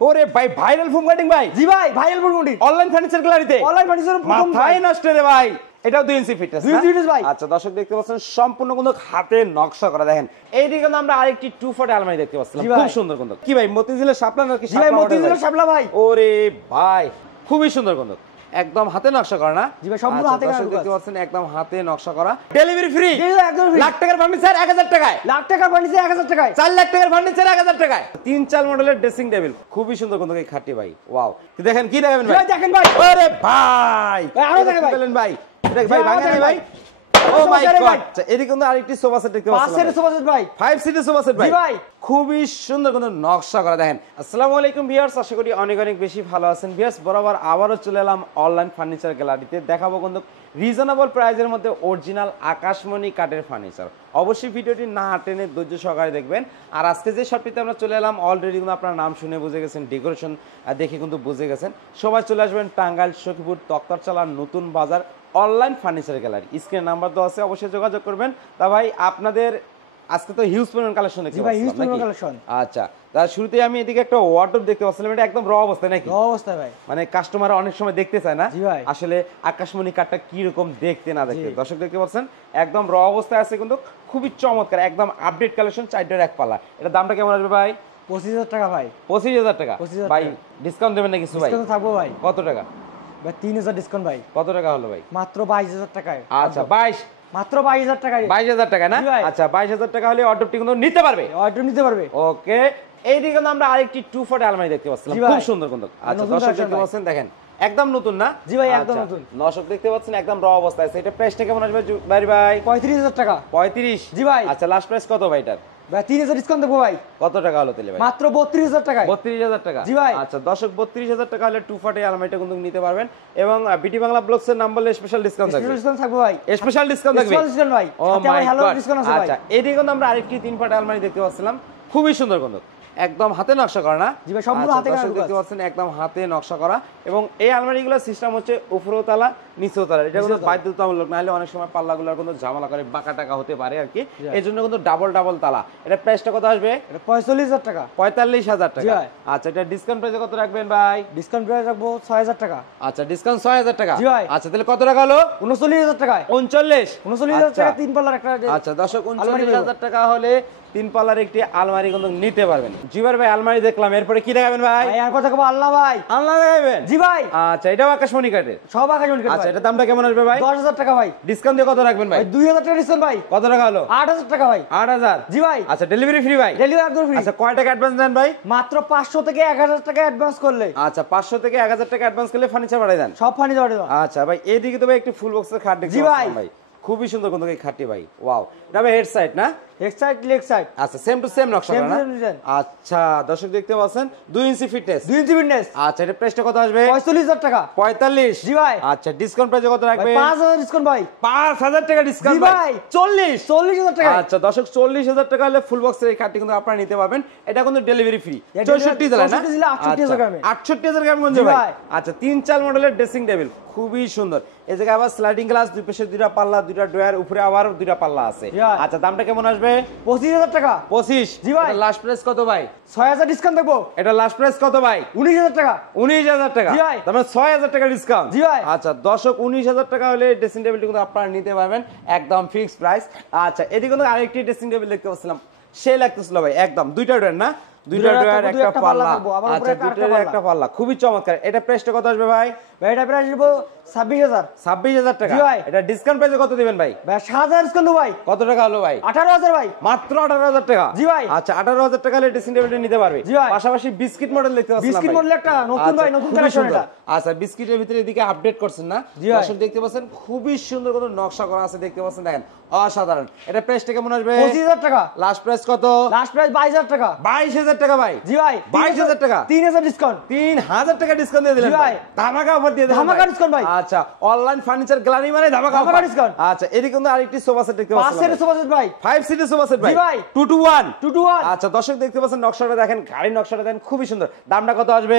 ওরে ভাই viral foam cutting ভাই। জি ভাই viral foam cutting online furniture গ্যালারিতে। অনলাইন ফার্নিচার প্রথম মাথায় নষ্ট রে ভাই। এটাও 2 ইঞ্চি ফিটনেস। 2 ইঞ্চি ফিটনেস ভাই। আচ্ছা দর্শক দেখতে পাচ্ছেন সম্পূর্ণ কিন্তু হাতে নকশা করা দেখেন। এইদিকে কিন্তু আমরা আরেকটি 2 ফুট আলমারি দেখতে পাচ্ছিলাম খুব সুন্দর কিন্তু। কি ভাই মতিঝিলের শাপলা নাকি? জি ভাই মতিঝিলের শাপলা ভাই। ওরে ভাই খুবই সুন্দর কিন্তু। একদম হাতে নকশা করা না? জি ভাই সম্পূর্ণ হাতে করা। দেখতে পাচ্ছেন একদম হাতে নকশা করা। Delivery free. জি একদম ফ্রি। লাখ টাকার ফার্নিচার 1000 টাকায়। লাখ টাকার ফার্নিচার 1000 টাকায়। 4 লাখ টাকার ফার্নিচার 1000 টাকায়। 3-4 মডেলের ড্রেসিং টেবিল খুবই সুন্দর কিন্তু এই খাটটি ভাই। ওয়াও। দেখেন কি দেখাবেন ভাই? দেখেন ভাই। আরে ভাই আরো দেখেন ভাই। বলেন ভাই। এটা ভাই ভাঙা নাই ভাই। ও মাই গড। এদিকে কিন্তু আরেকটি সোফা সেট দেখতে পাচ্ছেন। 5 সিটের সোফা সেট ভাই। 5 সিটের সোফা সেট ভাই। জি ভাই। খুবই সুন্দর কিন্তু নকশা করা দেখেন। আসসালামু আলাইকুম ভিউয়ার্স, আশা করি অনেক অনেক বেশি ভালো আছেন ভিউয়ার্স। বরাবর আবারও চলে এলাম অনলাইন ফার্নিচার গ্যালারিতে। দেখাবো কিন্তু রিজনেবল প্রাইসের মধ্যে অরিজিনাল আকাশমণি কাঠের ফার্নিচার। অবশ্যই ভিডিওটি না টেনে ধৈর্য সহকারে দেখবেন। আর আজকে যে শপটিতে আমরা চলে এলাম অলরেডি কিন্তু আপনার নাম শুনে বুঝে গেছেন, ডেকোরেশন দেখে কিন্তু বুঝে গেছেন। সবাই চলে আসবেন টাঙ্গাইল সখীপুর তক্তারচালা নতুন বাজার অনলাইন ফার্নিচার গ্যালারি। স্ক্রিনে নাম্বার দেওয়া আছে, অবশ্যই যোগাযোগ করবেন। তা ভাই আপনাদের আজকে তো হিউজ পরিমাণ কালেকশন দেখতে পাচ্ছি। হিউজ পরিমাণ কালেকশন। আচ্ছা তার শুরুতে আমি এদিকে একটা ওয়ার্ডরোব দেখতে পাচ্ছিলাম। এটা একদম র অবস্থায় নাকি? র অবস্থায় ভাই। মানে কাস্টমার অনেক সময় দেখতে চায় না জি ভাই। আসলে আকাশমণি কাঠটা কি রকম দেখতে না দেখতে। দর্শক দেখতে পাচ্ছেন একদম র অবস্থায় আছে কিন্তু খুবই চমৎকার, একদম আপডেট কালেকশন, 4টার এক পাল্লা। এটা দামটা কেমন আসবে ভাই? 25000 টাকা ভাই। 25000 টাকা ভাই। ডিসকাউন্ট দেবেন না কিছু ভাই? ডিসকাউন্ট থাকবো ভাই। কত টাকা ভাই? 3000 ডিসকাউন্ট ভাই। কত টাকা হলো ভাই? মাত্র 22000 টাকায়। আচ্ছা 22 মাত্র 22000 টাকায়। 22000 টাকা না? আচ্ছা 22000 টাকা হলে অর্ডারটি কিন্তু নিতে পারবে। অর্ডার নিতে পারবে। ওকে। এইদিকে কিন্তু আমরা আরেকটি 2 ফুট আলমারি দেখতে পাচ্ছিলাম খুব সুন্দর কিন্তু। আচ্ছা দর্শক দেখতে পাচ্ছেন দেখেন একদম নতুন না? জি ভাই একদম নতুন। দর্শক দেখতে পাচ্ছেন একদম র অবস্থায় আছে। এটা প্রাইসটা কেমন আসবে ভাই? 35000 টাকা। 35? জি ভাই। আচ্ছা লাস্ট প্রাইস কত ভাই এটার? ভাই 3000 ডিসকাউন্ট দেবো ভাই। কত টাকা হলো তাহলে ভাই? মাত্র 32000 টাকায়। 32000 টাকা? জি ভাই। আচ্ছা দর্শক 32000 টাকা হলে 2 ফুট আলমারিটা কিন্তু নিতে পারবেন। এবং বিটি বাংলা ব্লগস এর নাম বললে স্পেশাল ডিসকাউন্ট থাকবে। স্পেশাল ডিসকাউন্ট থাকবে ভাই। স্পেশাল ডিসকাউন্ট থাকবে। স্পেশাল ডিসকাউন্ট ভাই। ও মাই গড। ডিসকাউন্ট আছে ভাই। আচ্ছা এদিকে কিন্তু আমরা আরেকটি 3 ফুট আলমারি দেখতে পাচ্ছিলাম খুবই সুন্দর কিন্তু। একদম হাতে নকশা করা না? জি ভাই সম্পূর্ণ হাতে করা। দেখতে পাচ্ছেন একদম হাতে নকশা করা। এবং এই আলমারিগুলোর সিস্টেম হচ্ছে উপরেও তালা নিচেও তালা। এটা কিন্তু বাধ্যতামূলক, নাহলে অনেক সময় পাল্লাগুলোর কিন্তু ঝামেলা করে বাঁকা টাকা হতে পারে আর কি। এই জন্য কিন্তু ডাবল ডাবল তালা। এটা প্রাইসটা কত আসবে? এটা 45000 টাকা। 45000 টাকা। আচ্ছা এটা ডিসকাউন্ট প্রাইসে কত রাখবেন ভাই? ডিসকাউন্ট প্রাইস রাখবো 6000 টাকা। আচ্ছা ডিসকাউন্ট 6000 টাকা। জি ভাই। আচ্ছা তাহলে কত টাকা হলো? 39000 টাকায়। 39 টাকা 3 পাল্লার একটা। আচ্ছা দর্শক 39000 টাকা হলে 3 পাল্লার একটি আলমারি কিন্তু নিতে পারবেন। জিবার ভাই আলমারি দেখলাম, এরপরে কি দেখাবেন ভাই? ভাই আর কথা কব আল্লাহ ভাই। আল্লাহ দেখাবেন? জি ভাই। আচ্ছা এটাও আকাশমণি কাঠের? সব আকাশমণি কাঠের। আচ্ছা এটা দামটা কেমন আসবে ভাই? 10000 টাকা ভাই। ডিসকাউন্ট দিয়ে কত রাখবেন ভাই? 2000 টাকা ডিসকাউন্ট ভাই। কত টাকা হলো? 8000 টাকা ভাই। 8000? জি ভাই। আচ্ছা ডেলিভারি ফ্রি ভাই? ডেলিভারি একদম ফ্রি। আচ্ছা কয় টাকা অ্যাডভান্স দেন ভাই? মাত্র 500 থেকে 1000 টাকা অ্যাডভান্স করলে। আচ্ছা 500 থেকে 1000 টাকা অ্যাডভান্স করলে ফার্নিচার পাঠিয়ে দেন? সব ফার্নিচার পাঠিয়ে দেন। আচ্ছা ভাই এইদিকে তো ভাই একটু ফুল বক্সের খাট দেখতে পাচ্ছেন ভাই। খুবই সুন্দর কিন্তু এই খাটটি ভাই। ওয়াও। এটা ভাই হেড সাইড না? Head side leg side. আচ্ছা সেম টু সেম নকশা করা না? আচ্ছা দর্শক দেখতে পাচ্ছেন 2 ইঞ্চি ফিটনেস। 2 ইঞ্চি ফিটনেস। আচ্ছা এটা প্রাইসটা কত আসবে? 45000 টাকা। 45? জি ভাই। আচ্ছা ডিসকাউন্ট প্রাইসে কত রাখবেন? 5000 ডিসকাউন্ট ভাই। 5000 টাকা ডিসকাউন্ট ভাই। 40000 টাকা। আচ্ছা দর্শক 40000 টাকা হলে ফুল বক্সের এই খাটটি কিন্তু আপনারা নিতে পারবেন। এটা কিন্তু ডেলিভারি ফ্রি। 64 জেলা না? 68000 গ্রামে। 68000 গ্রামগঞ্জে ভাই। আচ্ছা 3-4 মডেলের ড্রেসিং টেবিল খুবই সুন্দর। এই জায়গায় আবার স্লাইডিং গ্লাস, দুই পাশে দুইটা পাল্লা, দুইটা ড্রয়ার, উপরে আবার দুইটা পাল্লা আছে। আচ্ছা দামটা কেমন আসবে? 25000 টাকা। 25? জি ভাই। এটা লাস্ট প্রাইস কত ভাই? 6000 ডিসকাউন্ট দেবো। এটা লাস্ট প্রাইস কত ভাই? 19000 টাকা। 19000 টাকা? জি ভাই। তার মানে 6000 টাকা ডিসকাউন্ট? জি ভাই। আচ্ছা দর্শক 19000 টাকা হলে ড্রেসিং টেবিলটি কিন্তু আপনারা নিতে পারবেন একদম ফিক্সড প্রাইস। আচ্ছা এদিকে কিন্তু আরেকটি ড্রেসিং টেবিল দেখতে পাচ্ছিলাম, সেই লাগতেছিল ভাই একদম। দুইটা ড্রয়ার না? দুইটা ড্রয়ার একটা পাল্লা। আচ্ছা দুইটার একটা পাল্লা খুবই চমৎকার। এটা প্রাইসটা কত আসবে ভাই? ভাই এটা প্রাইস দিব 26000। 26000 টাকা? জি ভাই। এটা ডিসকাউন্ট প্রাইসে কত দিবেন ভাই? ভাই 7000 ডিসকাউন্ট দেব ভাই। কত টাকা হলো ভাই? 18000 ভাই। মাত্র 18000 টাকা? জি ভাই। আচ্ছা 18000 টাকা হলে ড্রেসিং টেবিলটা নিতে পারবে। জি ভাই। পাশাপাশি বিস্কিট মডেল দেখতে পাচ্ছেন? বিস্কিট মডেল একটা নতুন ভাই, নতুন কালেকশন এটা। আচ্ছা বিস্কিটের ভিতরে এদিকে আপডেট করছেন না? দর্শক দেখতে পাচ্ছেন খুবই সুন্দর করে নকশা করা আছে, দেখতে পাচ্ছেন দেখেন অসাধারণ। এটা প্রাইসটা কেমন আসবে? 25000 টাকা। লাস্ট প্রাইস কত? লাস্ট প্রাইস 22000 টাকা। 22000 টাকা ভাই? জি ভাই। 22000 টাকা? 3000 ডিসকাউন্ট। 3000 টাকা ডিসকাউন্ট দিয়ে দিলেন ভাই। ধামাকা অফার দিয়ে দিলেন। ধামাকা ডিসকাউন্ট ভাই। আচ্ছা অনলাইন ফার্নিচার গ্যালারি মানে ধামাকা ডিসকাউন্ট। আচ্ছা এদিকে কিন্তু আরেকটি সোফা সেট দেখতে পাচ্ছেন। 5 সিটের সোফা সেট ভাই। 5 সিটের সোফা সেট ভাই? জি ভাই। 2 to 1? 2 to 1। আচ্ছা দর্শক দেখতে পাচ্ছেন নকশাটা দেখেন, গাড়ির নকশাটা দেখেন খুবই সুন্দর। দামটা কত আসবে?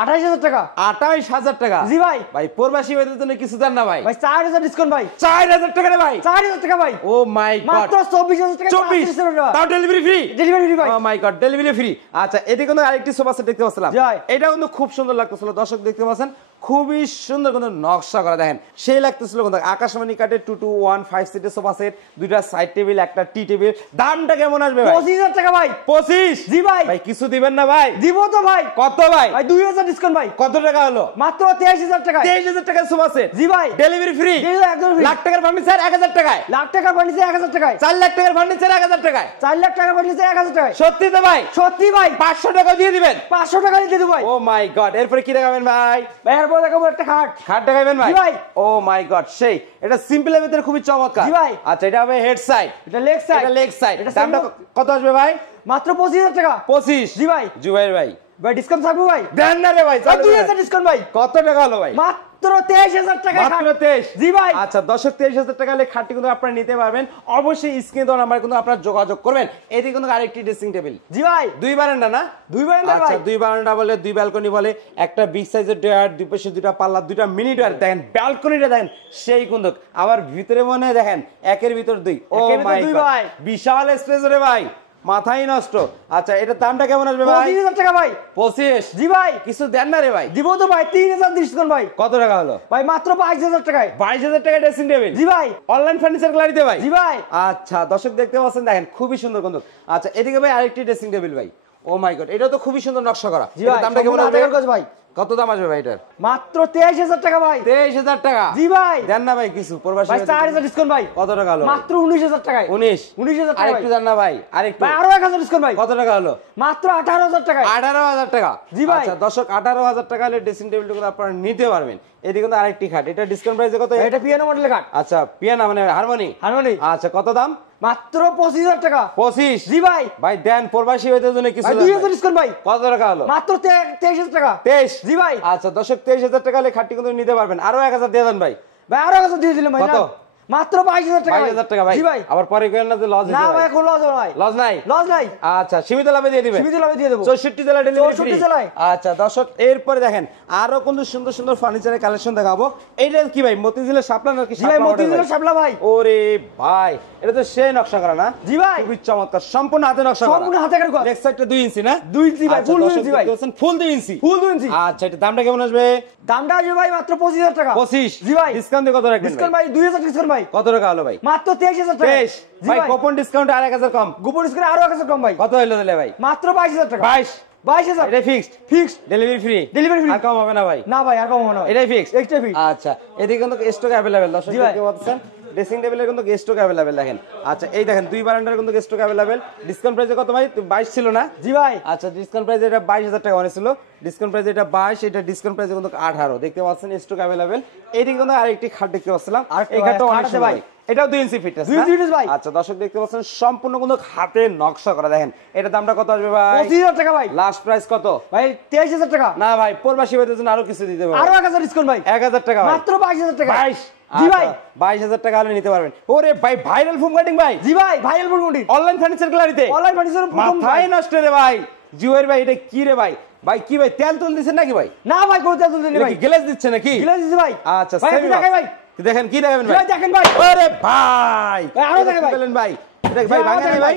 28000 টাকা। 28000 টাকা? জি ভাই। ভাই প্রবাসী ভাইদের জন্য কিছু দেন না ভাই? ভাই 4000 ডিসকাউন্ট ভাই। 4000 টাকা রে ভাই? 4000 টাকা ভাই। ও মাই গড। মাত্র 24000 টাকা। 24? তাও ডেলিভারি ফ্রি? ডেলিভারি ফ্রি ভাই। ও মাই গড ডেলিভারি ফ্রি? আচ্ছা এদিকে কিন্তু আরেকটি সোফা সেট দেখতে পাচ্ছিলাম, জি ভাই। এটা কিন্তু খুব সুন্দর লাগতেছিল, দর্শক দেখতে পাচ্ছেন খুবই সুন্দর কিন্তু নকশা করা, দেখেন সেই লাগতেছিল কিন্তু আকাশমণি কাঠের 2215 সিটের সোফা সেট, দুইটা সাইড টেবিল, একটা টি টেবিল। দামটা কেমন আসবে ভাই? 25,000 টাকা ভাই। 25? জি ভাই। ভাই কিছু দিবেন না ভাই? দিব তো ভাই। কত ভাই? ভাই 2,000 ডিসকাউন্ট ভাই। কত টাকা হলো? মাত্র 23,000 টাকা। 23,000 টাকার সোফা সেট। জি ভাই। Delivery free? একদম free। লাখ টাকার ফার্নিচার 1000 টাকায়? লাখ টাকার ফার্নিচার 1000 টাকায়। 4 লাখ টাকার ফার্নিচার 1000 টাকায়? 4 লাখ টাকার ফার্নিচার 1000 টাকায়। সত্যি তো ভাই? সত্যি ভাই। 500 টাকা দিয়ে দিবেন? 500 টাকা দিয়ে দেব ভাই। ও মাই গড, এরপরে কি দেখাবেন ভাই? ভাই এরপর দেখাবো একটা খাট। খাট দেখাবেন ভাই? জি ভাই। ও মাই গড, সেই এটা সিম্পল এর ভিতরে খুবই চমৎকার। জি ভাই। আচ্ছা এটা হবে হেড সাইড, এটা লেগ সাইড। এটা লেগ সাইড। এটা দামটা single- কত আসবে ভাই? মাত্র 25,000 টাকা। 25? জি ভাই। জুবাইর ভাই ভাই ডিসকাউন্ট থাকবে ভাই। দেন না রে ভাই, ভাই চালু 2,000 করেন। ডিসকাউন্ট ভাই। কত টাকা হলো ভাই? মাত্র 23,000 টাকা। মাত্র 23? জি ভাই। আচ্ছা দর্শক 23,000 টাকা হলে খাটটি কিন্তু আপনারা নিতে পারবেন, অবশ্যই স্ক্রিনে দেওয়া নাম্বার কিন্তু আপনারা যোগাযোগ করবেন। এদিকে কিন্তু আরেকটি ড্রেসিং টেবিল, জি ভাই। দুই বারান্দা না? দুই বারান্দা আচ্ছা ভাই। দুই বারান্দা বলে, দুই ব্যালকনি বলে, একটা বিগ সাইজের ডয়ার, দুই পাশে দুইটা পাল্লা, দুইটা মিনি ডয়ার, দেখেন ব্যালকনিটা দেখেন সেই কিন্তু, আবার ভিতরে মনে হয় দেখেন একের ভিতর দুই। ও একের ভিতর মাই দুই গড, ভাই। বিশাল স্পেস রে ভাই, মাথাই নষ্ট। আচ্ছা এটা দামটা কেমন আসবে ভাই? 25,000 টাকা ভাই। 25? জি ভাই। কিছু দেন না রে ভাই? দিব তো ভাই 3,000 ডিসকাউন্ট ভাই। কত টাকা হলো? ভাই মাত্র 22,000 টাকায়। 22,000 টাকা ড্রেসিং টেবিল? জি ভাই। অনলাইন ফার্নিচার গ্যালারিতে ভাই? জি ভাই। আচ্ছা দর্শক দেখতে পাচ্ছেন দেখেন খুবই সুন্দর কিন্তু। আচ্ছা এদিকে ভাই আরেকটি ড্রেসিং টেবিল ভাই, ও মাই গড, এটা তো খুবই সুন্দর নকশা করা। জি এটার ভাই। দামটা কেমন আসবে? সম্পূর্ণ ভাই। কত দাম আসবে ভাই এটার? মাত্র 23,000 টাকা ভাই। 23,000 টাকা? জি ভাই। দেন না ভাই কিছু, প্রবাসী ভাই ভাই 4,000 ডিসকাউন্ট ভাই। কত টাকা হলো? মাত্র 19,000 টাকায়। 19,000 টাকা আরেকটু ভাই। দেন না ভাই, আরেকটু। ভাই আরো 1,000 ডিসকাউন্ট ভাই। কত টাকা হলো? মাত্র 18,000 টাকায়। 18,000 টাকা? জি ভাই। আচ্ছা দর্শক 18,000 টাকা হলে ড্রেসিং টেবিলটা কিন্তু আপনারা নিতে পারবেন। এদিকে কিন্তু আরেকটি খাট, এটা ডিসকাউন্ট প্রাইসে কত? এটা পিয়ানো মডেলের কাঠ। আচ্ছা পিয়ানো মানে হারমোনি? হারমোনি। আচ্ছা কত দাম? মাত্র 25,000 টাকা। 25? জি ভাই। ভাই দেন, প্রবাসী হইতে জন্য কিছু ভাই দেন 2,000 ভাই। ডিসকাউন্ট ভাই। কত টাকা হলো? মাত্র 23,000 টাকা। 23? জি ভাই। আচ্ছা দর্শক 23,000 টাকা হলে খাটটি কিন্তু নিতে পারবেন। আরো 1,000 দিয়ে দেন ভাই। ভাই আরো 1,000 দিয়ে দিলাম ভাই। কত? না। মাত্র 22,000 টাকা। 22,000 টাকা ভাই? জি ভাই। আবার পরে কইেন না যে লস না হইছে ভাই ভাই। কোনো লস নাই। লস নাই? লস নাই। আচ্ছা সীমিত লাভে দিয়ে দিবেন? সীমিত লাভে দিয়ে দেব। 64 জেলা ডেলিভারি ফ্রি? 64 জেলায়। আচ্ছা দর্শক এরপরে দেখেন আরো কিন্তু সুন্দর সুন্দর ফার্নিচারের কালেকশন দেখাবো। এইটা কি ভাই মতিঝিলের শাপলা নাকি? জি ভাই মতিঝিলের শাপলা ভাই। ওরে ভাই এটা তো সেই নকশা করা না? জি ভাই। খুবই চমৎকার, সম্পূর্ণ হাতে নকশা করা। সম্পূর্ণ হাতে কারু কাজ। নেক্সট সাইডটা 2 ইঞ্চি না? 2 ইঞ্চি ভাই, ফুল 2 ইঞ্চি ভাই। ফুল 2 ইঞ্চি? ফুল 2 ইঞ্চি। আচ্ছা এটা দামটা কেমন আসবে? দামটা আসবে ভাই মাত্র 25,000 টাকা। 25? জি ভাই। ডিসকাউন্ট দিয়ে কত রাখবেন ডিসকাউন্ট ভাই? ভাই 2,000 ডিসকাউন্ট ভাই। কত টাকা হলো ভাই? মাত্র 23,000 টাকা। 23? জি ভাই ভাই। কুপন ডিসকাউন্ট আর 1000 কম। গোপন ডিসকাউন্ট আরো 1,000 কম ভাই। কত হলো দিলে ভাই? মাত্র 22,000 টাকা। 22? 22,000 এটা fixed? Fixed. Delivery free? Delivery free. আর কম হবে না ভাই? না ভাই আর কম হবে না। এটাই ফিক্সড? এক্সট্রা ফি। আচ্ছা এদিকে কিন্তু স্টক अवेलेबल, দর্শক জি ভাই। দেখতে পাচ্ছেন ড্রেসিং টেবিলের কিন্তু স্টক अवेलेबल দেখেন। আচ্ছা এই দেখেন দুই বারান্দার কিন্তু স্টক अवेलेबल। ডিসকাউন্ট প্রাইসে কত ভাই? 22 ছিল না? জি ভাই। আচ্ছা ডিসকাউন্ট প্রাইস এটা 22,000 টাকা ছিল, ডিসকাউন্ট প্রাইস এটা 22, এটা ডিসকাউন্ট প্রাইসে কিন্তু 18 দেখতে পাচ্ছেন স্টক अवेलेबल। এইদিকে কিন্তু আরেকটি খাট দেখতে পাচ্ছিলাম, আরেকটা এই খাটটা ভাই, অনেক খাট আছে সুন্দর ভাই। ভাই। এটাও 2 ইঞ্চি ফিটনেস 2 ইঞ্চি ফিটনেস ভাই। আচ্ছা দর্শক দেখতে পাচ্ছেন সম্পূর্ণ কিন্তু হাতে নকশা করা, দেখেন এটা দামটা কত আসবে ভাই? 25,000 টাকা ভাই। লাস্ট প্রাইস কত ভাই 23,000 টাকা। না ভাই? প্রবাসী হইতে জন্য আরো কিছু দিতে হবে। আরো 1,000 ডিসকাউন্ট ভাই। 1000 টাকা ভাই? মাত্র 22,000 টাকা। 22? জি ভাই। 22,000 টাকা হলে নিতে পারবেন। ওরে ভাই ভাইরাল ফোম কাটিং ভাই? জি ভাই ভাইরাল ফুলমুন্ডি। অনলাইন ফার্নিচার গ্যালারিতে? অনলাইন ফার্নিচার প্রথম ভাই। মাথায় নষ্ট রে ভাই। জুয়ের ভাই এটা কি রে ভাই? ভাই কি ভাই তেল তুল দিচ্ছেন নাকি ভাই? না ভাই কোন তেল তুলতে নেই ভাই। গ্লাস দিচ্ছে নাকি? গিলে দিছি ভাই। আচ্ছা ভাই সেমি দেখাই ভাই। দেখেন কি দেখাবেন জি ভাই? ভাই দেখেন ভাই। ওরে ভাই ভাই, আরো দেখেন ভাই। বলেন ভাই এটা ভাই আরো ভাঙা দেখেন নাই ভাই? ভাই।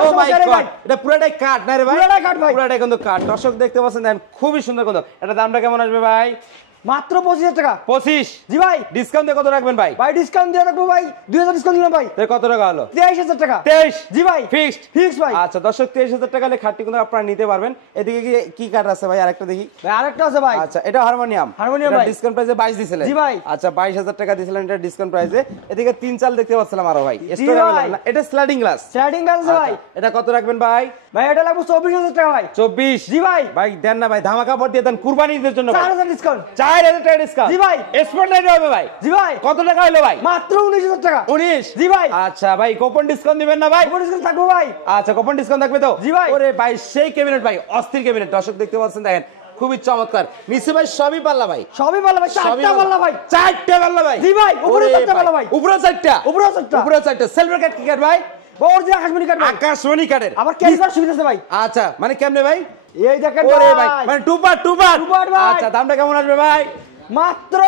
ও মাই সমস্যা নেই গড, ভাই। এটা পুরোটাই কাট না রে ভাই? পুরোটাই কাঠ ভাই। পুরোটাই কিন্তু কাট। দর্শক দেখতে পাচ্ছেন দেখেন খুবই সুন্দর কিন্তু। এটা দামটা কেমন আসবে ভাই? মাত্র 25,000 টাকা। 25? জি ভাই। ডিসকাউন্ট দিয়ে কত রাখবেন ভাই? ভাই ডিসকাউন্ট দিয়ে রাখবো ভাই 2,000 ডিসকাউন্ট দিলাম ভাই। তাহলে কত টাকা হলো? 23,000 টাকা। 23? জি ভাই। ফিক্সড? ফিক্সড ভাই। আচ্ছা দর্শক 23,000 টাকা হলে খাটটি কিন্তু আপনারা নিতে পারবেন। এদিকে কি কাঠ আছে ভাই আরেকটা দেখি? ভাই আরেকটা আছে ভাই। আচ্ছা এটা হারমোনিয়াম? হারমোনিয়াম ভাই। ডিসকাউন্ট প্রাইসে 22 দিছিলেন? জি ভাই। আচ্ছা 22,000 টাকা দিছিলেন এটা ডিসকাউন্ট প্রাইসে। এদিকে 3 চাল দেখতে পাচ্ছিলাম আরো ভাই। জি স্টোর ভাই। अवेलेबल না? এটা স্লাইডিং গ্লাস? স্টার্টিং গাছ ভাই। এটা কত রাখবেন ভাই? ভাই এটা লাগবে 24,000 টাকা ভাই। 24? জি ভাই। ভাই দেন না ভাই, ধামাকা পর দিয়ে দেন কুরবানির জন্য ভাই। 4,000 ডিসকাউন্ট। 4000 টাকা ডিসকাউন্ট? জি ভাই। স্পট লাইট হবে ভাই? জি ভাই। কত টাকা হলো ভাই? মাত্র 19,000 টাকা। 19? জি ভাই। আচ্ছা ভাই কুপন ডিসকাউন্ট দিবেন না ভাই? কোন ডিসকাউন্ট থাকবে ভাই? আচ্ছা কুপন ডিসকাউন্ট থাকবে তো? জি ভাই। ওরে ভাই সেই ক্যাবিনেট ভাই, অস্থির ক্যাবিনেট। দর্শক দেখতে পাচ্ছেন দেখেন খুবই চমৎকার। নিচে ভাই সবই পাল্লা ভাই? সবই ভালো ভাই। সবই চারটা পাল্লা ভাই। 4টা পাল্লা ভাই? জি ভাই, উপরে ওরে 4টা পাল্লা ভাই। উপরে 4টা? উপরে 4টা। উপরে 4টা। সিলভার কাট কি কাট ভাই? বড় যে আকাশমণি কাট ভাই। আকাশমণি কাটের? আবার ক্যারিয়ার সুবিধা আছে ভাই। আচ্ছা মানে কেমনে ভাই? এই দেখেন ওরে ভাই ভাই। মানে টু পার্ট টু পার্ট ভাই। আচ্ছা দামটা কেমন আসবে ভাই? মাত্র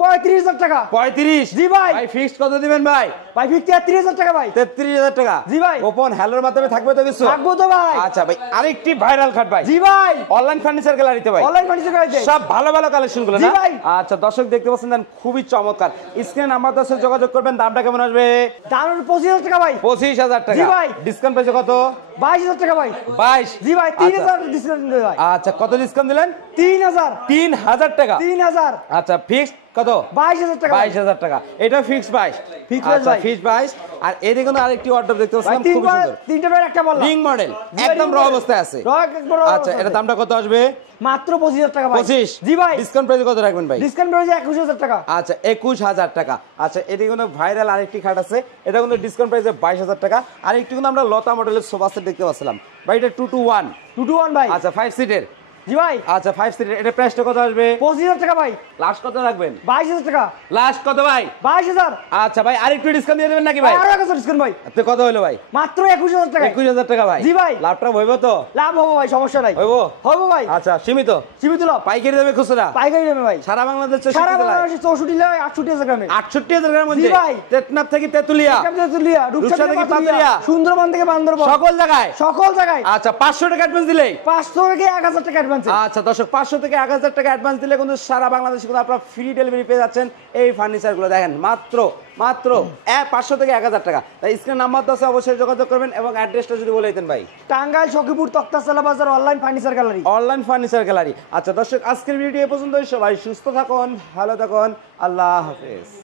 35,000 টাকা 35 জি ভাই। ভাই ফিক্সড কত দিবেন ভাই? ভাই 33,000 টাকা ভাই 33,000 টাকা জি ভাই। গোপন হ্যালোর মাধ্যমে থাকবে তো কিছু? থাকবো তো ভাই আচ্ছা ভাই আরেকটি ভাইরাল খাট ভাই জি ভাই অনলাইন ফার্নিচার গ্যালারিতে ভাই অনলাইন ফার্নিচার গাড়িতে সব ভালো ভালো কালেকশন গুলো জি না? ভাই। আচ্ছা দর্শক দেখতে পাচ্ছেন দেন খুবই চমৎকার। স্ক্রিনে নাম্বার আছে যোগাযোগ করবেন। দামটা কেমন আসবে? দাম 25,000 টাকা ভাই 25,000 টাকা জি ভাই। ডিসকাউন্ট পেয়েছে কত? 22,000 টাকা ভাই 22 জি ভাই আচ্ছা। 3,000 ডিসকাউন্ট দেবে ভাই আচ্ছা কত ডিসকাউন্ট দিলেন? 3,000 3,000 টাকা 3,000 আচ্ছা ফিক্সড কত? 22,000 টাকা ভাই। 22,000 টাকা এটা ফিক্সড 22 Fixed price আচ্ছা ভাই। ফিক্সড 22 আর এদিকে কিন্তু আরেকটি অর্ডার দেখতে ভাই পাচ্ছিলাম খুবই সুন্দর তিনটা ভাই একটা বললাম রিং মডেল জি ভাই, একদম ring র model। অবস্থায় আছে একবার আচ্ছা এটা দামটা কত আসবে? মাত্র 25,000 টাকা ভাই 25 জি ভাই ডিসকাউন্ট প্রাইস কত রাখবেন ভাই? ডিসকাউন্ট পেয়ে 21,000 টাকা আচ্ছা 21,000 টাকা আচ্ছা এটি কিন্তু ভাইরাল আরেকটি খাট আছে এটা কিন্তু ডিসকাউন্ট প্রাইসে 22,000 টাকা আর একটু কিন্তু আমরা লতা মডেলের সোফা সেট দেখতে পাচ্ছিলাম ভাই এটা 221 221 ভাই আচ্ছা 5 সিটের জি ভাই আচ্ছা 5 সিটের এটা প্রাইসটা কত আসবে? 25,000 টাকা ভাই লাস্ট কত রাখবেন? 22,000 টাকা লাস্ট কত ভাই? 22,000 আচ্ছা ভাই আরেকটু ডিসকাউন্ট দিয়ে দেবেন নাকি ভাই? আরো 1,000 ডিসকাউন্ট ভাই আপনি কত হলো ভাই? মাত্র 21,000 টাকা 21,000 টাকা ভাই জি ভাই। লাভটা হইব তো? লাভ হবে ভাই সমস্যা নাই হইব হবে ভাই আচ্ছা সীমিত সীমিত লাভ পাইকারি দামে খুচরা পাইকারি নেবে ভাই সারা বাংলাদেশ সারা বাংলাদেশে 64 লাই 68,000 গ্রামে 68,000 গ্রামের মধ্যে জি ভাই। টেকনাফ থেকে তেতুলিয়া তুলিয়া রূপসা থেকে পাতুলিয়া, সুন্দরবন থেকে বান্দরবন সকল জায়গায় সকল জায়গায় আচ্ছা 500 টাকা অ্যাডভান্স দিলেই 500 থেকে 1,000 টাকা অ্যাডভান্স আচ্ছা দর্শক 500 থেকে 1,000 টাকা অ্যাডভান্স দিলে কিন্তু সারা বাংলাদেশে কিন্তু আপনারা ফ্রি ডেলিভারি পেয়ে যাচ্ছেন এই ফার্নিচারগুলো দেখেন মাত্র 500 থেকে 1,000 টাকা তাই স্ক্রিনে নাম্বার আছে অবশ্যই যোগাযোগ করবেন এবং অ্যাড্রেসটা যদি বলে দিতেন ভাই টাঙ্গাইল সখীপুর তক্তাশালা বাজার online furniture gallery online furniture gallery আচ্ছা দর্শক আজকের ভিডিও এ পর্যন্তই সবাই সুস্থ থাকুন ভালো থাকুন আল্লাহ হাফেজ